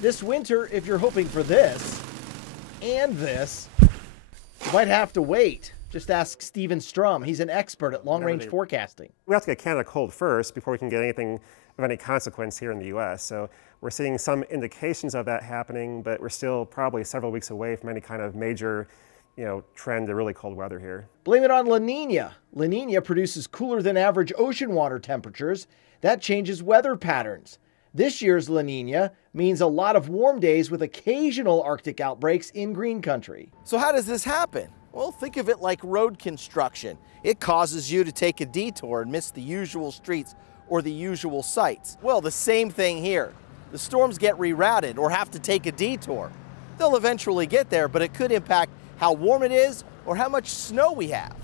This winter, if you're hoping for this and this, you might have to wait. Just ask Steven Strum. He's an expert at long-range forecasting. We have to get Canada cold first before we can get anything of any consequence here in the U.S. So we're seeing some indications of that happening, but we're still probably several weeks away from any kind of major, trend to really cold weather here. Blame it on La Nina. La Nina produces cooler than average ocean water temperatures. That changes weather patterns. This year's La Nina means a lot of warm days with occasional Arctic outbreaks in green country. So how does this happen? Well, think of it like road construction. It causes you to take a detour and miss the usual streets or the usual sights. Well, the same thing here. The storms get rerouted or have to take a detour. They'll eventually get there, but it could impact how warm it is or how much snow we have.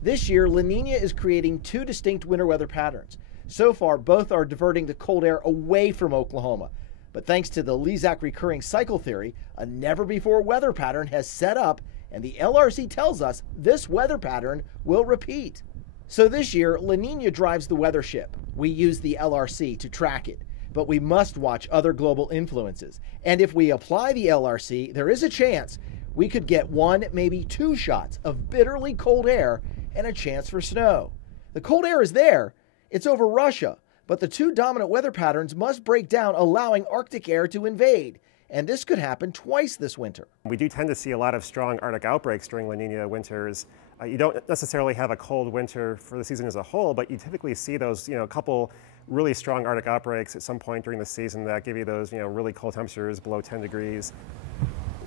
This year, La Nina is creating two distinct winter weather patterns. So far, both are diverting the cold air away from Oklahoma. But thanks to the Lezak Recurring cycle theory, a never-before weather pattern has set up, and the LRC tells us this weather pattern will repeat. So this year, La Nina drives the weather ship. We use the LRC to track it, but we must watch other global influences. And if we apply the LRC, there is a chance we could get one, maybe two shots of bitterly cold air and a chance for snow. The cold air is there. It's over Russia, but the two dominant weather patterns must break down, allowing Arctic air to invade. And this could happen twice this winter. We do tend to see a lot of strong Arctic outbreaks during La Nina winters. You don't necessarily have a cold winter for the season as a whole, but you typically see those, a couple really strong Arctic outbreaks at some point during the season that give you those, really cold temperatures below 10 degrees.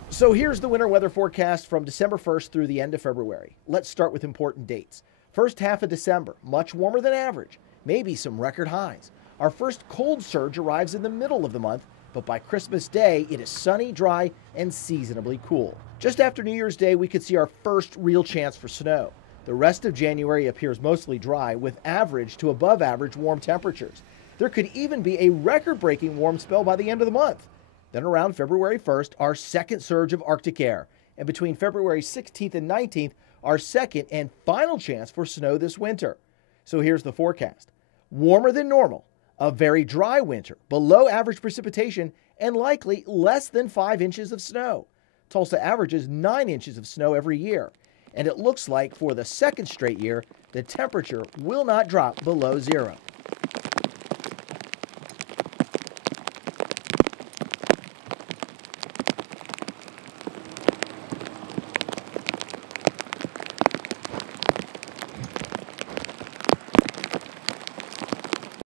So here's the winter weather forecast from December 1st through the end of February. Let's start with important dates. First half of December, much warmer than average, maybe some record highs. Our first cold surge arrives in the middle of the month, but by Christmas Day, it is sunny, dry, and seasonably cool. Just after New Year's Day, we could see our first real chance for snow. The rest of January appears mostly dry, with average to above average warm temperatures. There could even be a record-breaking warm spell by the end of the month. Then around February 1st, our second surge of Arctic air. And between February 16th and 19th, our second and final chance for snow this winter. So here's the forecast. Warmer than normal, a very dry winter, below average precipitation, and likely less than 5 inches of snow. Tulsa averages 9 inches of snow every year. And it looks like for the second straight year, the temperature will not drop below zero.